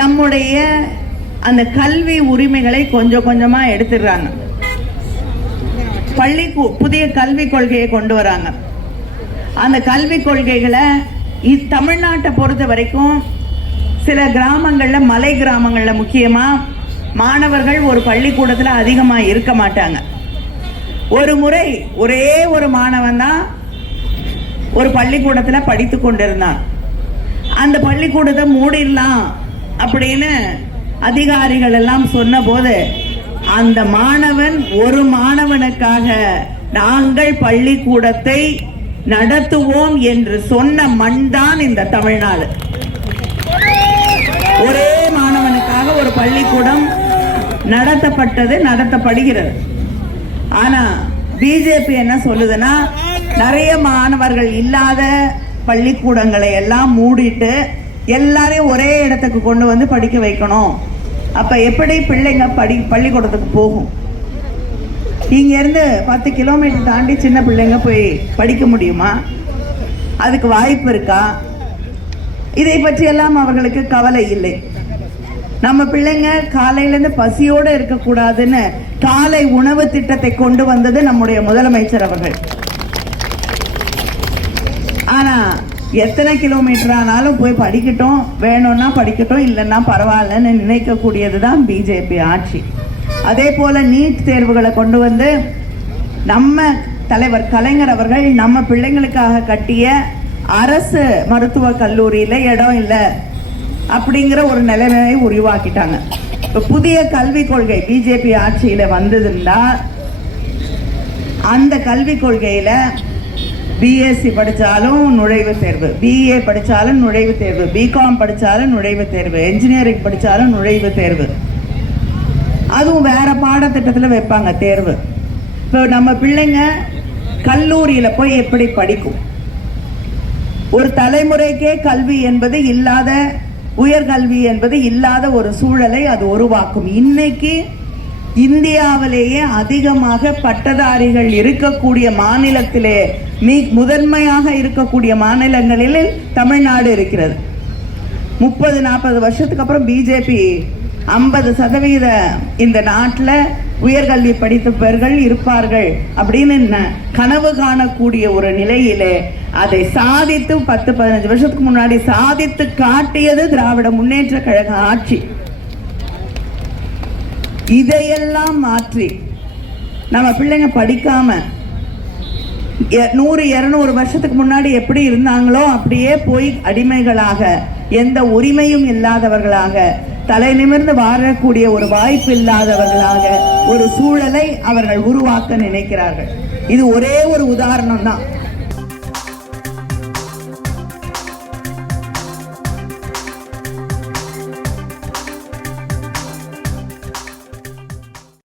நம்முடைய அந்த கல்வி உரிமைகளை கொஞ்சம் கொஞ்சமா எடுத்துடுறாங்க. புதிய கல்விக் கொள்கையை கொண்டு வராங்க. அந்த கல்விக் கொள்கைகளை தமிழ்நாட்டை பொறுத்த வரைக்கும் சில கிராமங்கள்ல, மலை கிராமங்கள்ல முக்கியமா மாணவர்கள் ஒரு பள்ளிக்கூடத்தில் அதிகமாக இருக்க மாட்டாங்க. ஒரு முறை ஒரே ஒரு மாணவன் தான் ஒரு பள்ளிக்கூடத்தில் படித்து கொண்டிருந்தான். அந்த பள்ளிக்கூடத்தை மூடிடலாம் அப்படின்னு அதிகாரிகள் எல்லாம் சொன்ன போது அந்த மாணவன், ஒரு மாணவனுக்காக நாங்கள் பள்ளிக்கூடத்தை நடத்துவோம் என்று சொன்ன மண் தான் இந்த தமிழ்நாடு. ஒரே மாணவனுக்காக ஒரு பள்ளிக்கூடம் நடத்தப்பட்டது, நடத்தப்படுகிறது. ஆனா பிஜேபி என்ன சொல்லுதுன்னா, நிறைய மாணவர்கள் இல்லாத பள்ளிக்கூடங்களை எல்லாம் மூடிட்டு எல்லாரையும் ஒரே இடத்துக்கு கொண்டு வந்து படிக்க வைக்கணும். அப்ப எப்படி பிள்ளைங்க பள்ளிக்கூடத்துக்கு போகும்? இங்க இருந்து 10 கிலோமீட்டர் தாண்டி சின்ன பிள்ளைங்க போய் படிக்க முடியுமா? அதுக்கு வாய்ப்பு இருக்கா? இதை பற்றி எல்லாம் அவர்களுக்கு கவலை இல்லை. நம்ம பிள்ளைங்க காலையிலேருந்து பசியோடு இருக்கக்கூடாதுன்னு காலை உணவு திட்டத்தை கொண்டு வந்தது நம்முடைய முதலமைச்சர் அவர்கள். ஆனா எத்தனை கிலோமீட்டர் ஆனாலும் போய் படிக்கட்டும், வேணும்னா படிக்கட்டும், இல்லைன்னா பரவாயில்லன்னு நினைக்கக்கூடியது தான் பிஜேபி ஆட்சி. அதே போல நீட் தேர்வுகளை கொண்டு வந்து நம்ம தலைவர் கலைஞர் அவர்கள் நம்ம பிள்ளைங்களுக்காக கட்டிய அரசு மருத்துவக் கல்லூரியில இடம் இல்லை அப்படிங்கிற ஒரு நிலைமையை உருவாக்கிட்டாங்க. இப்போ புதிய கல்விக் கொள்கை பிஜேபி ஆட்சியில வந்ததுன்னா அந்த கல்விக் கொள்கையில பிஎஸ்சி படித்தாலும் நுழைவுத் தேர்வு, பிஏ படித்தாலும் நுழைவுத் தேர்வு, பிகாம் படித்தாலும் நுழைவுத் தேர்வு, என்ஜினியரிங் படித்தாலும் நுழைவுத் தேர்வு, அதுவும் வேற பாடத்திட்டத்தில் வைப்பாங்க தேர்வு. இப்போ நம்ம பிள்ளைங்க கல்லூரியில் போய் எப்படி படிக்கும்? ஒரு தலைமுறைக்கே கல்வி என்பது இல்லாத, உயர்கல்வி என்பது இல்லாத ஒரு சூழலை அது உருவாக்கும். இன்னைக்கு இந்தியாவிலேயே அதிகமாக பட்டதாரிகள் இருக்கக்கூடிய மாநிலத்திலே முதன்மையாக இருக்கக்கூடிய மாநிலங்களில் தமிழ்நாடு இருக்கிறது. 30-40 வருஷத்துக்கு அப்புறம் பிஜேபி 50% இந்த நாட்டில் உயர்கல்வி படித்தவர்கள் இருப்பார்கள் அப்படின்னு கனவு காணக்கூடிய ஒரு நிலையிலே அதை சாதித்து 10-15 வருஷத்துக்கு முன்னாடி சாதித்து காட்டியது திராவிட முன்னேற்ற கழக ஆட்சி. இதையெல்லாம் மாற்றி நம்ம பிள்ளைங்க படிக்காம 100-200 வருஷத்துக்கு முன்னாடி எப்படி இருந்தாங்களோ அப்படியே போய் அடிமைகளாக, எந்த உரிமையும் இல்லாதவர்களாக, தலை நிமிர்ந்து வாழக்கூடிய ஒரு வாய்ப்பு இல்லாதவர்களாக ஒரு சூழலை அவர்கள் உருவாக்க நினைக்கிறார்கள். இது ஒரே ஒரு உதாரணம் தான்.